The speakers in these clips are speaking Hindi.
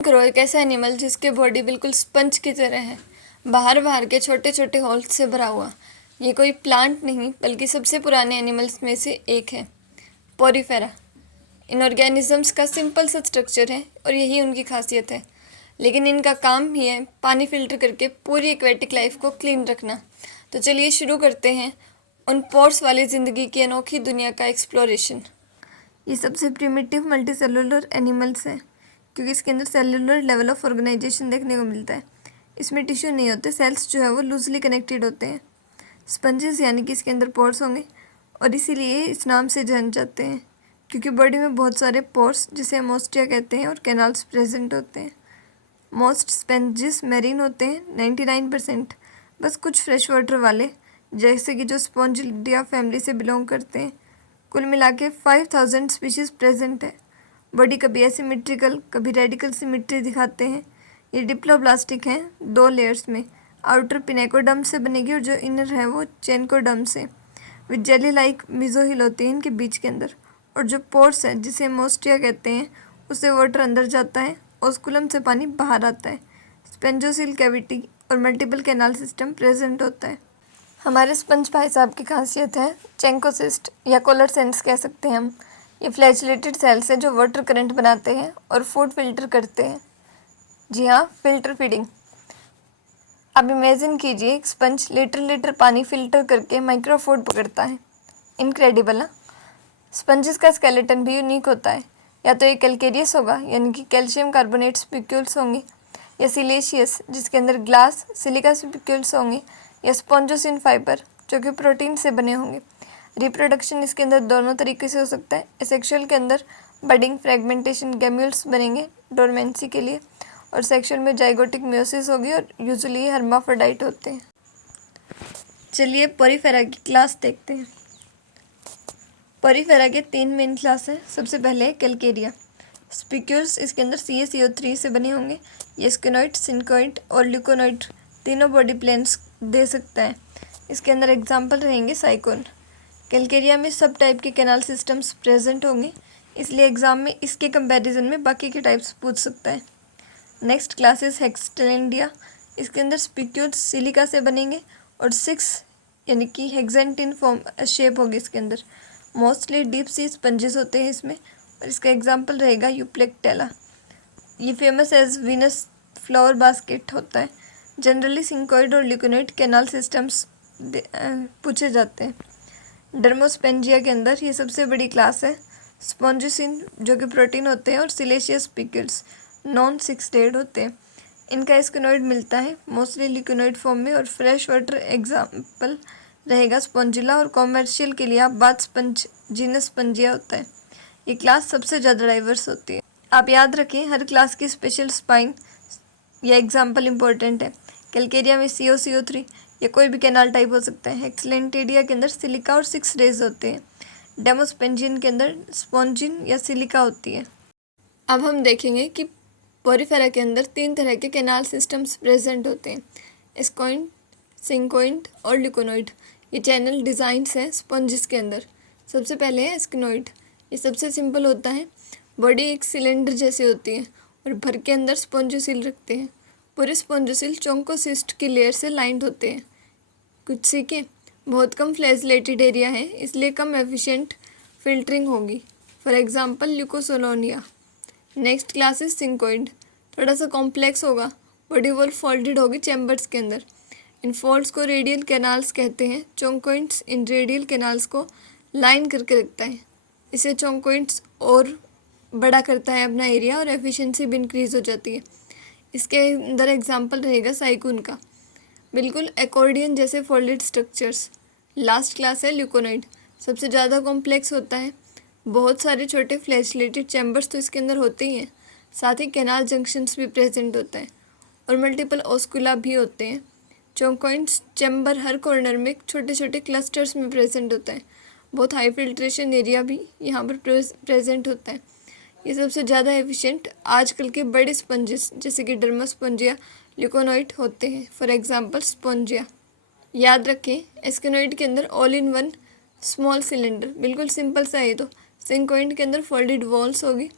करो एक ऐसा एनिमल जिसके बॉडी बिल्कुल स्पंज की तरह है, बाहर के छोटे छोटे होल्स से भरा हुआ। ये कोई प्लांट नहीं बल्कि सबसे पुराने एनिमल्स में से एक है, पोरीफेरा। इन ऑर्गेनिजम्स का सिंपल सा स्ट्रक्चर है और यही उनकी खासियत है, लेकिन इनका काम ही है पानी फिल्टर करके पूरी एक्वेटिक लाइफ को क्लीन रखना। तो चलिए शुरू करते हैं उन पोर्स वाली ज़िंदगी की अनोखी दुनिया का एक्सप्लोरेशन। ये सबसे प्रिमिटिव मल्टीसेलुलर एनिमल्स हैं क्योंकि इसके अंदर सेलुलर लेवल ऑफ ऑर्गेनाइजेशन देखने को मिलता है। इसमें टिश्यू नहीं होते, सेल्स जो है वो लूजली कनेक्टेड होते हैं। स्पंजेस यानी कि इसके अंदर पोर्स होंगे और इसीलिए इस नाम से जान जाते हैं क्योंकि बॉडी में बहुत सारे पोर्स जिसे हम ऑस्टिया कहते हैं और कैनाल्स प्रेजेंट होते हैं। मोस्ट स्पंजेस मैरीन होते हैं 99%, बस कुछ फ्रेश वाटर वाले जैसे कि जो स्पॉन्जिडिया फैमिली से बिलोंग करते हैं। कुल मिला के 5000 स्पीशीज़ प्रेजेंट है। बॉडी कभी एसिमेट्रिकल कभी रेडिकल सिमेट्री दिखाते हैं। ये डिप्लोब्लास्टिक हैं 2 लेयर्स में, आउटर पिनेकोडर्म से बनेगी और जो इनर है वो चेनकोडर्म से, विद जेली लाइक मिजोहिल होती है इनके बीच के अंदर। और जो पोर्स है जिसे मोस्टिया कहते हैं उससे वाटर अंदर जाता है, ओस्कुलम से पानी बाहर आता है। स्पेंजोसिल कैविटी और मल्टीपल कैनाल सिस्टम प्रेजेंट होता है। हमारे स्पंज भाई साहब की खासियत है चेंकोसिस्ट या कोलर सेंस कह सकते हैं हम। ये फ्लैचलेटेड सेल्स हैं जो वाटर करंट बनाते हैं और फूड फिल्टर करते हैं। जी हाँ, फिल्टर फीडिंग। अब इमेजिन कीजिए एक स्पंज लीटर पानी फिल्टर करके माइक्रो फूड पकड़ता है। इनक्रेडिबल ना। स्पंजेस का स्केलेटन भी यूनिक होता है। या तो ये कैल्केरियस होगा यानी कि कैल्शियम कार्बोनेट स्पिक्यूल्स होंगे, या सिलेशियस जिसके अंदर ग्लास सिलिका स्पिक्यूल्स होंगे, या स्पॉन्जोसिन फाइबर जो कि प्रोटीन से बने होंगे। रिप्रोडक्शन इसके अंदर दोनों तरीके से हो सकता है। एसेक्सुअल के अंदर बडिंग फ्रेगमेंटेशन गैम्यूल्स बनेंगे डोरमेंसी के लिए, और सेक्सुअल में जाइगोटिक मियोसिस होगी और यूजुअली हर्माफ्रोडाइट होते हैं। चलिए पोरीफेरा की क्लास देखते हैं। पोरीफेरा के 3 मेन क्लास हैं। सबसे पहले कैल्केरिया। स्पिक्यूल्स इसके अंदर CaCO3 से बने होंगे। ये स्केनोइड, सिंकोइड और ल्यूकोनोइड तीनों बॉडी प्लेन्स दे सकता है। इसके अंदर एग्जाम्पल रहेंगे साइकोन। कैल्केरिया में सब टाइप के कैनाल सिस्टम्स प्रेजेंट होंगे, इसलिए एग्जाम में इसके कंपैरिजन में बाकी के टाइप्स पूछ सकता है। Next classes Hexactinellida. इसके अंदर स्पिक्यूल्स सिलिका से बनेंगे और 6 यानी कि हेक्सेंटिन फॉर्म शेप होगी इसके अंदर। मोस्टली डीप सी स्पंजेस होते हैं इसमें, और इसका एग्जाम्पल रहेगा यूप्लेक्टेला। ये famous as Venus flower basket होता है। जनरली सिंकोइड और ल्यूकोनोइड कैनाल सिस्टम्स पूछे जाते हैं। डर्मोस्पेंजिया के अंदर ये सबसे बड़ी क्लास है। स्पॉन्जोसिन जो कि प्रोटीन होते हैं, और सिलेशियस स्पिक्यूल्स नॉन 6-डेड होते हैं। इनका स्क्विनोइड मिलता है मोस्टली लिक्विनोइड फॉर्म में, और फ्रेश वाटर एग्जाम्पल रहेगा स्पॉन्जिला, और कॉमर्शियल के लिए आप बात स्पंज जीनस स्पंजिया होता है। ये क्लास सबसे ज़्यादा डाइवर्स होती है। आप याद रखें हर क्लास की स्पेशल स्पाइन या एग्जाम्पल इंपॉर्टेंट है। कैल्केरिया में CaCO3 या कोई भी कैनाल टाइप हो सकता है। हेक्सलेंटेडिया के अंदर सिलिका और 6 रेज होते हैं। डेमोस्पेंजियन के अंदर स्पॉन्जिन या सिलिका होती है। अब हम देखेंगे कि पोरीफेरा के अंदर 3 तरह के कैनाल सिस्टम्स प्रेजेंट होते हैं, एस्कोइड, सिंकोइड और ल्यूकोनोइड। ये चैनल डिज़ाइंस हैं स्पंजिस के अंदर। सबसे पहले है एस्किनोइड। ये सबसे सिंपल होता है। बॉडी एक सिलेंडर जैसी होती है और भर के अंदर स्पॉन्जोसिल रखते हैं। पूरे स्पॉन्जोसिल चोंकोसिस्ट की लेयर से लाइंड होते हैं। कुछ सीखे, बहुत कम फ्लैजलेटेड एरिया है इसलिए कम एफिशिएंट फिल्टरिंग होगी। For example Leucosolenia. Next class is syconoid. थोड़ा सा कॉम्प्लेक्स होगा, बॉडी वॉल फोल्डेड होगी चैम्बर्स के अंदर। इन फोल्ड्स को रेडियल कैनाल्स कहते हैं। चोंकोइड्स इन रेडियल कैनाल्स को लाइन करके रखता है। इसे चोंकोइड्स और बड़ा करता है अपना एरिया, और एफिशिएंसी भी इंक्रीज हो जाती है। इसके अंदर एग्जांपल रहेगा साइकोन का, बिल्कुल एकॉर्डियन जैसे फोल्डेड स्ट्रक्चर्स। लास्ट क्लास है ल्यूकोनोइड। सबसे ज़्यादा कॉम्प्लेक्स होता है। बहुत सारे छोटे फ्लैशलेटेड चैम्बर्स तो इसके अंदर होते ही हैं, साथ ही कैनाल जंक्शंस भी प्रेजेंट होता है, और मल्टीपल ओस्कुला भी होते हैं। चोंकोइड्स चैम्बर हर कॉर्नर में छोटे छोटे क्लस्टर्स में प्रेजेंट होता है। बहुत हाई फिल्ट्रेशन एरिया भी यहाँ पर प्रेजेंट होता है। ये सबसे ज़्यादा एफिशिएंट आजकल के बड़े स्पंजेस जैसे कि डर्मोस्पोंजिया, ल्यूकोनोइड होते हैं। For example spongia. याद रखें एस्केनोइड के अंदर all in one small cylinder, बिल्कुल सिंपल सा है। तो सिंकोइड के अंदर फोल्डेड वॉल्स होगी,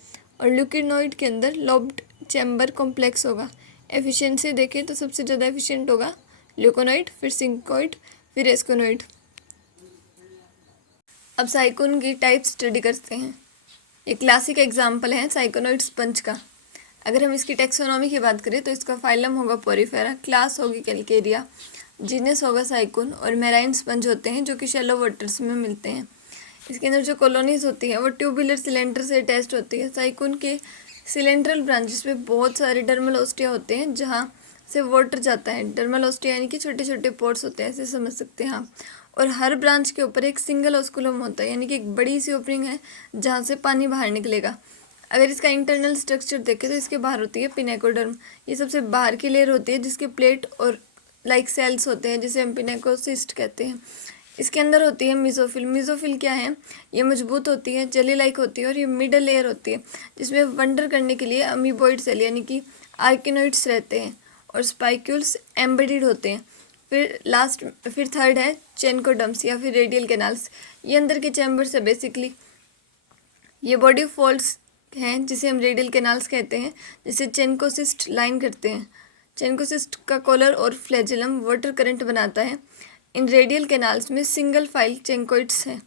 और ल्यूकिनोइड के अंदर लॉब्ड चैम्बर कॉम्प्लेक्स होगा। एफिशिएंसी देखें तो सबसे ज़्यादा एफिशिएंट होगा ल्यूकोनॉइड, फिर सिंकोइड, फिर एस्कोनॉइड। अब साइकोन की टाइप स्टडी करते हैं। एक क्लासिक एग्जाम्पल है साइकोनॉइड स्पंज का। अगर हम इसकी टेक्सोनॉमी की बात करें तो इसका फाइलम होगा पोरीफेरा, क्लास होगी कैलकेरिया, जीनस होगा साइकोन, और मेराइन स्पंज होते हैं जो कि शैलो वाटर्स में मिलते हैं। इसके अंदर जो कॉलोनीज होती है वो ट्यूबुलर सिलेंडर से अटैच्ड होती है। साइकोन के सिलेंड्रल ब्रांचेस में बहुत सारे डर्मल ओस्टिया होते हैं जहाँ से वाटर जाता है। डर्मल ओस्टिया यानी कि छोटे छोटे पोर्स होते हैं, ऐसे समझ सकते हैं आप। और हर ब्रांच के ऊपर एक सिंगल ऑस्कुलम होता है, यानी कि एक बड़ी सी ओपनिंग है जहाँ से पानी बाहर निकलेगा। अगर इसका इंटरनल स्ट्रक्चर देखें तो इसके बाहर होती है पिनेकोडर्म, ये सबसे बाहर की लेयर होती है जिसके प्लेट और लाइक सेल्स होते हैं जिसे हम पिनेकोसिस्ट कहते हैं। इसके अंदर होती है मीजोफिल। मीजोफिल क्या है? ये मजबूत होती है, जेली लाइक होती है, और ये मिडल लेयर होती है जिसमें वंडर करने के लिए अमीबॉइड सेल यानी कि आर्किनोइड्स रहते हैं, और स्पाइक्यूल्स एम्बेडेड होते हैं। फिर थर्ड है चेनकोडम्स या फिर रेडियल कैनाल्स। ये अंदर के चैम्बर्स है बेसिकली। ये बॉडी फोल्ड्स हैं जिसे हम रेडियल कैनाल्स कहते हैं, जिसे चेनकोसिस्ट लाइन करते हैं। चेनकोसिस्ट का कॉलर और फ्लैजेलम वाटर करंट बनाता है। इन रेडियल कैनाल्स में सिंगल फाइल चेनकोइड्स हैं।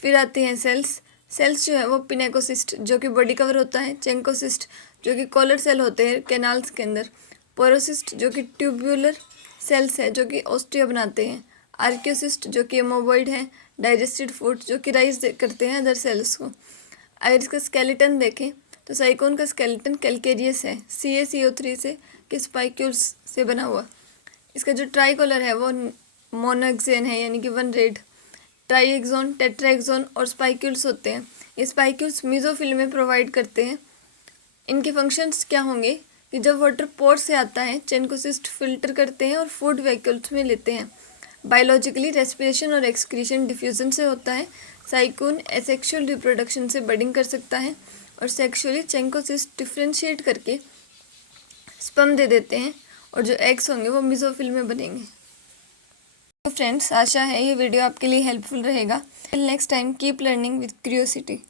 फिर आते हैं सेल्स। सेल्स जो है वो पिनेकोसिस्ट जो कि बॉडी कवर होता है, चेनकोसिस्ट जो कि कॉलर सेल होते हैं कैनाल्स के अंदर, पोरोसिस्ट जो कि ट्यूब्यूलर सेल्स है जो कि ऑस्टिया बनाते हैं, आर्कियोसिस्ट जो कि एमोबॉइड है, डाइजेस्टेड फूड जो कि राइज करते हैं अदर सेल्स को। अगर इसका स्केलेटन देखें तो साइकोन का स्केलेटन कैलकेरियस है, CaCO3 से के स्पाइक्यूल्स से बना हुआ। इसका जो ट्राइकोलर है वो मोनोएक्सेन है यानी कि वन रेड। ट्राईएक्सोन, टेट्राएक्सोन और स्पाइक्यूल्स होते हैं। ये स्पाइक्यूल्स मीजोफिल में प्रोवाइड करते हैं। इनके फंक्शंस क्या होंगे कि जब वाटर पोर से आता है चेनकोसिस्ट फिल्टर करते हैं और फूड वेहिकल्स में लेते हैं। बायोलॉजिकली रेस्पिरेशन और एक्सक्रीशन डिफ्यूजन से होता है। साइकोन एसेक्सुअल रिप्रोडक्शन से बडिंग कर सकता है, और सेक्सुअली चेनकोसिस्ट डिफ्रेंशिएट करके स्पर्म दे देते हैं, और जो एग्स होंगे वो मीजोफिल में बनेंगे। तो फ्रेंड्स, आशा है ये वीडियो आपके लिए हेल्पफुल रहेगा। Till next time, keep learning with curiosity.